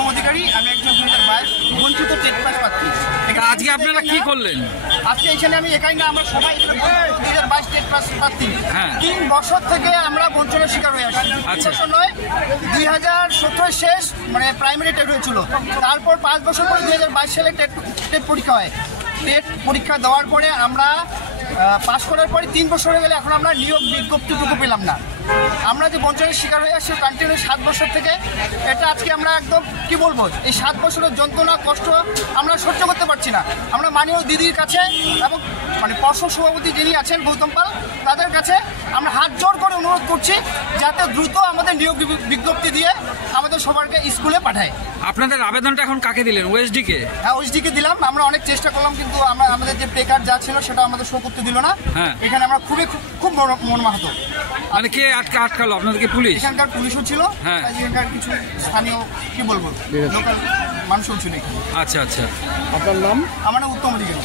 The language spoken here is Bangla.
উত্তম অধিকারী, আমি একজন 2022 বঞ্চিত টেট পাস প্রার্থী। আজকে আপনারা কি করলেন? আজকে এখানে আমি একাই না, আমরা সবাই 2022 টেট পাস প্রার্থী। 3 বছর থেকে আমরা বঞ্চনার শিকার হয়ে আসছি। 3 বছর নয়, 2017 শেষ মানে প্রাইমারি টেট হয়েছিল, তারপর 5 বছর পরে 2022 সালে টেট পরীক্ষা হয়। টেট পরীক্ষা দেওয়ার পরে আমরা পাশ করার পরে 3 বছর হয়ে গেলে এখন আমরা নিয়োগ বিজ্ঞপ্তিটুকু পেলাম না। আমরা যে বঞ্চনার শিকার হয়ে আসছি কন্টিনিউ 7 বছর থেকে, এটা আজকে আমরা একদম কি বলবো, এই 7 বছরের যন্ত্রণা কষ্ট আমরা সহ্য করতে পারছি না। আমরা মাননীয় দিদির কাছে এবং মানে পর্ষদ সভাপতি যিনি আছেন গৌতম পাল, তাদের কাছে আমরা হাত জোর করে অনুরোধ করছি যাতে দ্রুত আমাদের নিয়োগ বিজ্ঞপ্তি দিয়ে আমাদের সবাইকে স্কুলে পাঠায়। আপনাদের আবেদনটা এখন কাকে দিলেন? ওএসডি কে? হ্যাঁ, ওএসডি কে দিলাম। আমরা অনেক চেষ্টা করলাম কিন্তু আমাদের যে প্লেকার্ড যা ছিল সেটা আমাদের শো করতে দিল না। এখানে আমরা খুব মর্মাহত। মানে কে আটকালো আপনাদেরকে? পুলিশ? এখানকার পুলিশও ছিল, এখানকার কিছু স্থানীয় কি বলবো লোকাল মানুষও ছিল এখানে। আচ্ছা আচ্ছা, আপনার নাম? আমার নাম উত্তম অধিকারী।